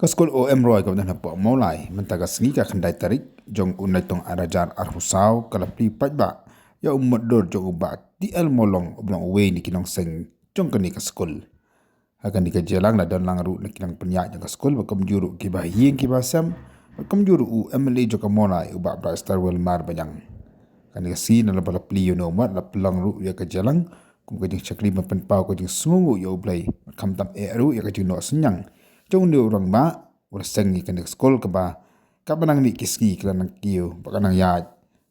Kaskol OM Roy kau dah nampak mulai mentaga sengi ka kendai tarik jong unai tong arajar arhusau kalapli pajba ya umat dor jong ubat di el molong oblong we ni Nongseng jong kani kaskol akan dikajelang la don langru ni kinang penyak jong kaskol bakam juru ki bah Iing ki basam bakam juru u emily jong kamolai ubat bra star wel mar banyang kan dikasi na la balapli yo no mat la pelang ru ya kajelang kum ka jing chakli mapen pau ko jing sungu yo blai kam tam eru ya ka jing no senyang jong ni orang ma ur sengi kan skol ka ba ka banang ni kisngi klan kiyo ba kanang ya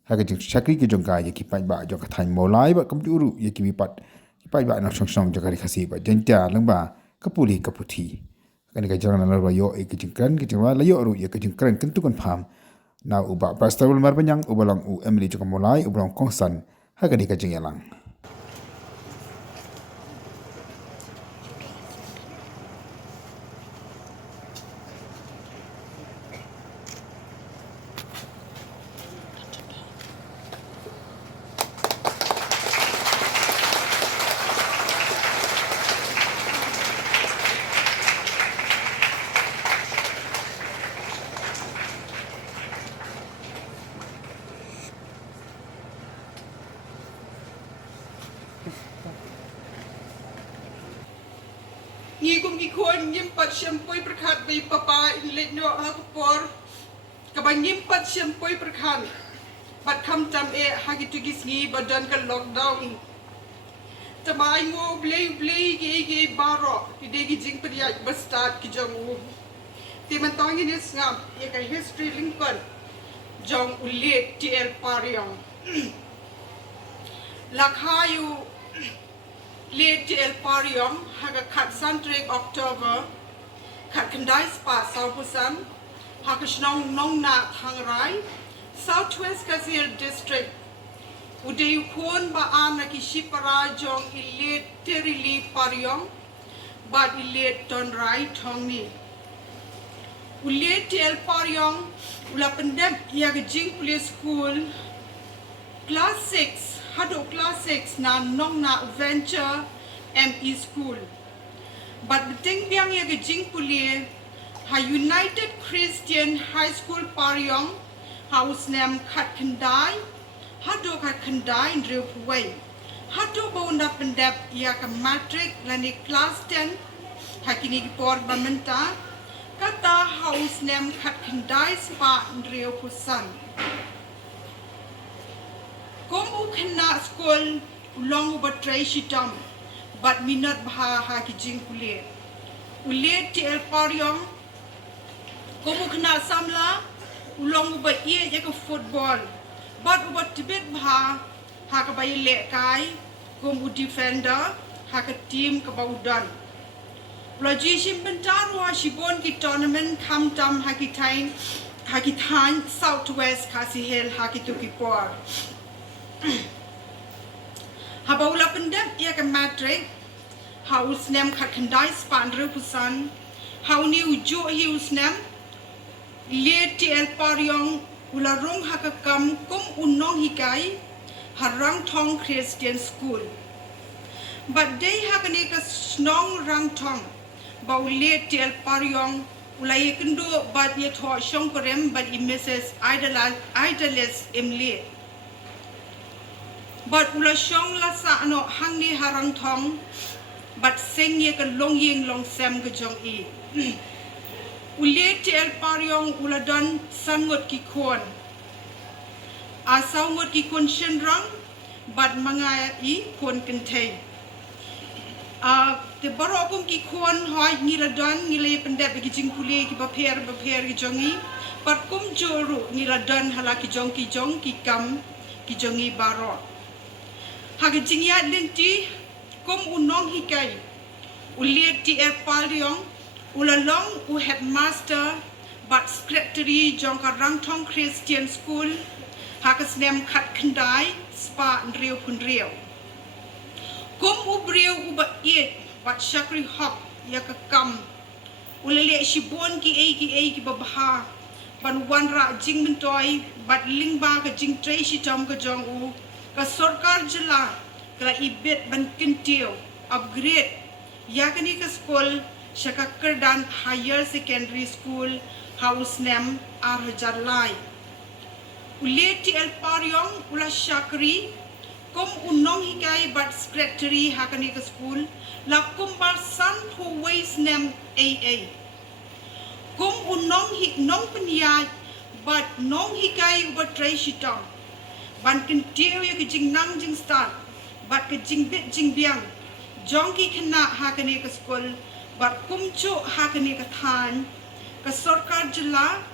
ha ka jing chakri ki jong ka ya ki pai ba jong ka thain molai ba kam juru ya ki bipat ki pai ba na song song jong ka khasi ba jenta lang ba ka puli ka puthi kan ka jang na la yo e ki jing kan ki jing la yo ru ya ki jing kan kan tu kan pham na u ba pastor mar banyang u balang u emily jong molai u balang kongsan ha ka jing yalang Ngi kum ki kon nyimpat syampoi perkhat bai papa let no ha por ka ba nyimpat syampoi perkhat bat kham tam e ha ki tu gis ngi badan ka lockdown tamai ngo blei ge baro ki de gi jing priya ba start ki jong ti man tong ni ngam ye ka history lincoln jong ulet tl pariong lakhayu late el pariong haga khat santrek October khat kandai spa Southpusan haga snong nong na thangrai Southwest Kazil district uday kon ba ana ki shipara jong ilet terili pariong but ilet tonrai thongni ulet el pariong ula pendem yaga jing police school class 6 Hado class 6 na nong na venture ME school. But beting biang ya gejing pulie ha United Christian High School Pariong house name khat kendai hado khat kendai ndriu puway. Hado baunda pendep ya ka matric lani class 10 hakini por bamenta kata house name khat kendai spa ndriu pusan. Komu kena school ulong ubat tray shitam, but minat baha ha kijing kulit. Ulit TL pariong, komu kena samla ulong ubat iya jaga football, but ubat tibet baha ha kabayi lekai, komu defender ha ke team kabaudan. Ulaji simpentar wa shibon ki tournament kam tam ha kitain Southwest kasihel ha kitukipor. Habaula pendem ia ke matric house name khat khandai spandre pusan how ni ujo house name le tl pariong ula rong hakakam kum unong hikai harang thong Christian school but they hakane ka snong rang thong bau le tl pariong ula yekendo but ye tho shong korem but mrs idolist imle but ula shong la sa ano hang ni harang thong but sing ye ka long ying long sem ka jong i ule tel pariong ula don sangot ki kon a sangot ki kon shen rang but manga i kon kentei te barokum ki kon hoy ni la don ni le pendep ki jing kule ki baper ki jong i but kum joru ni la don hala ki jong ki kam ki jong i barot haga jingya lenti kom unong hikai uliet ti paliong ulalong u headmaster but secretary jong karang thong Christian school haga snem khat khandai spa ndriu punriu kom ubriu u ba it but shakri hok yakakam ulale shibon ki babaha ban wanra jing mentoi but lingba ka jing tray shitam ka jong u ka sarkar jila ka ibet ban kintiyo upgrade yakani ka school Shakakerdan Higher Secondary School House Name Arhajalai. Uleti El Pariong Ula Shakri Kum unong hikai bat secretary hakani ke school la kumbar san who ways name AA. Kum unong hik nong penyai but nong hikai ubat tray shitong. Ban kentiu ya kejing nang jing start but kejing bit jing biang. Jongki kena hakani ke school but kumcu hakani ke than ke sorkar jela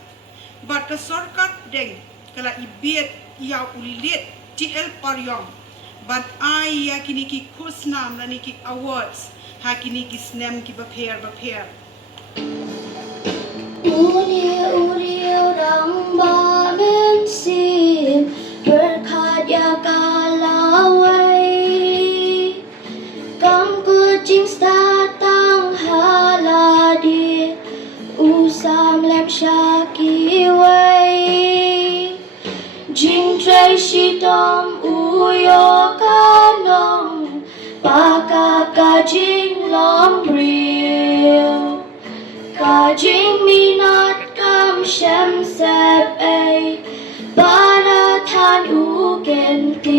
but ke sorkar deng kala ibet ya ulit TL Paryong. But I yakini ki kusnam na ki awards hakini ki snem ki baper. Uri orang bamen sim berkarya kalawai kam kucing datang haladi usam lem syaki wai jing trai shitom uyo kanong pakakajing lombril kajing minat kam shem sep ay banatan ugentil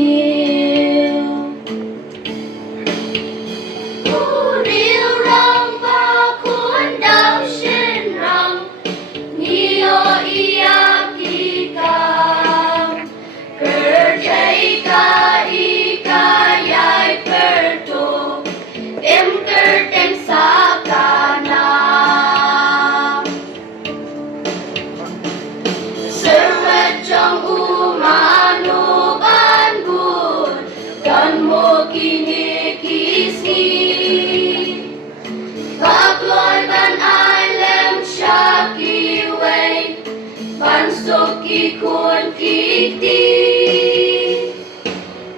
Uril rang bakun dam shin rang Nio iyaki kam Kerjai ka ikayai perto Em kertem sakana Serwet jong umanu bangun Dan mo kini kisni Bakloy ban ailem syaki way Ban soki kun kiti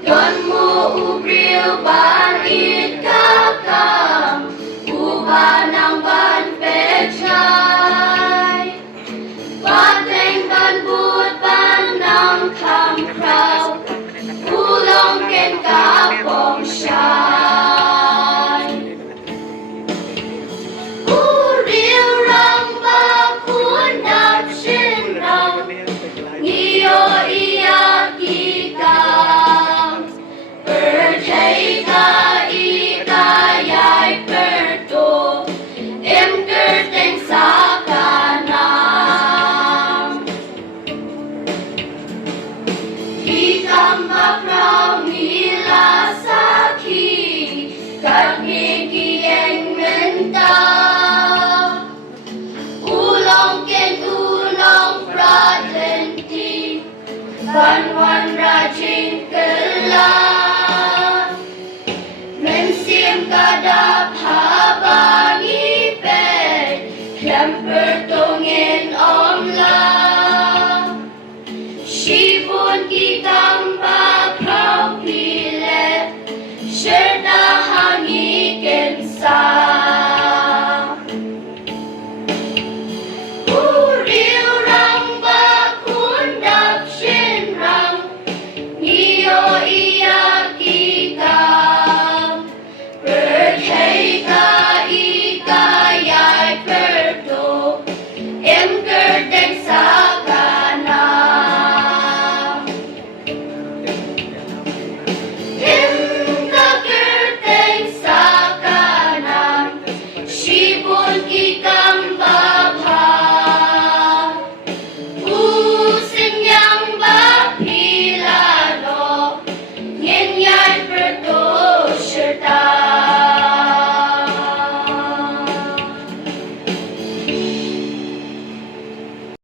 Don mo ubril ban it kakak